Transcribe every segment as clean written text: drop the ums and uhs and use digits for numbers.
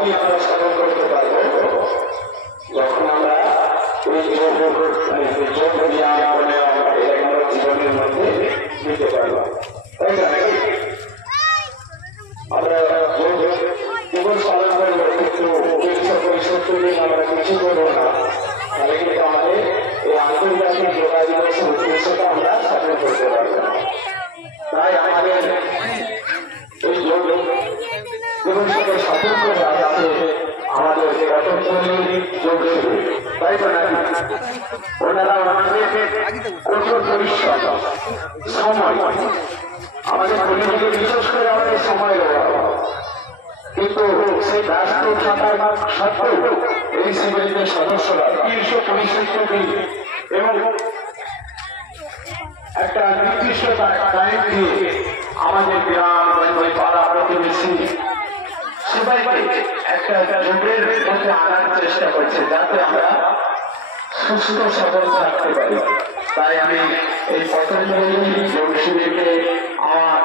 তখনই আমরা সাধন করতে পারবো যখন আমরা এই যোগ আমরা জীবনের মধ্যে নিতে পারবো। তাই না? আমরা জীবন পালন করবো কিন্তু পরিষদ তৈরি আমরা কিছু করবো না, তাহলে কিন্তু আমাদের এই আন্তর্জাতিক যোগা দিবসের উদ্দেশ্যটা আমরা সাধন করতে পারবো না। তাই আমাদের এই যোগ জীবন সাথে সতর্ক আছে আমাদের যোগ শুরু, তাই তো না? ওনারা আমাদের কঠোর পরিশ্রম সময় আমাদের পরিবারে বিশেষ করে আমাদের সময়ের অভাব, কিন্তু সেই ব্যস্ত থাকার সত্ত্বেও এই শিবিরের সদস্যরা 365 দিন এবং একটা নির্দিষ্ট টাইম দিয়ে আমাদের গ্রাম পাড়া প্রতিবেশী সবাইকে একটা যোগের মধ্যে আনার চেষ্টা করছে যাতে আমরা সুস্থ সবল থাকতে পারি। তাই আমি এই পতঞ্জলি যোগ শিবিরকে আমার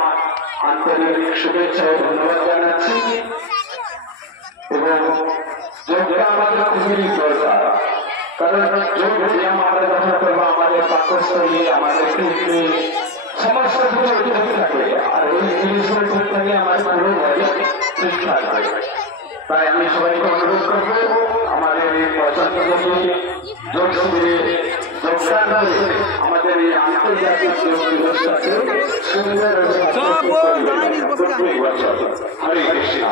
আন্তরিক শুভেচ্ছা ও ধন্যবাদ জানাচ্ছি এবং যোগটা আমাদের খুবই দরকার, কারণ যোগ যদি আমরা যখন করবো আমাদের পাকস্থলী আমাদের কিডনি সমস্ত কিছু ঠিক থাকে আর এই জিনিসগুলো ঠিক থাকে আমার পুরো বডি ঠিক থাকবে। তাই আমি সবাইকে অনুরোধ করবো আমাদের এই পতঞ্জলি যোগ শিবিরে যোগদান করে আমাদের এই আন্তর্জাতিক যোগ দিবসটাকে সুন্দর হরে কৃষ্ণ।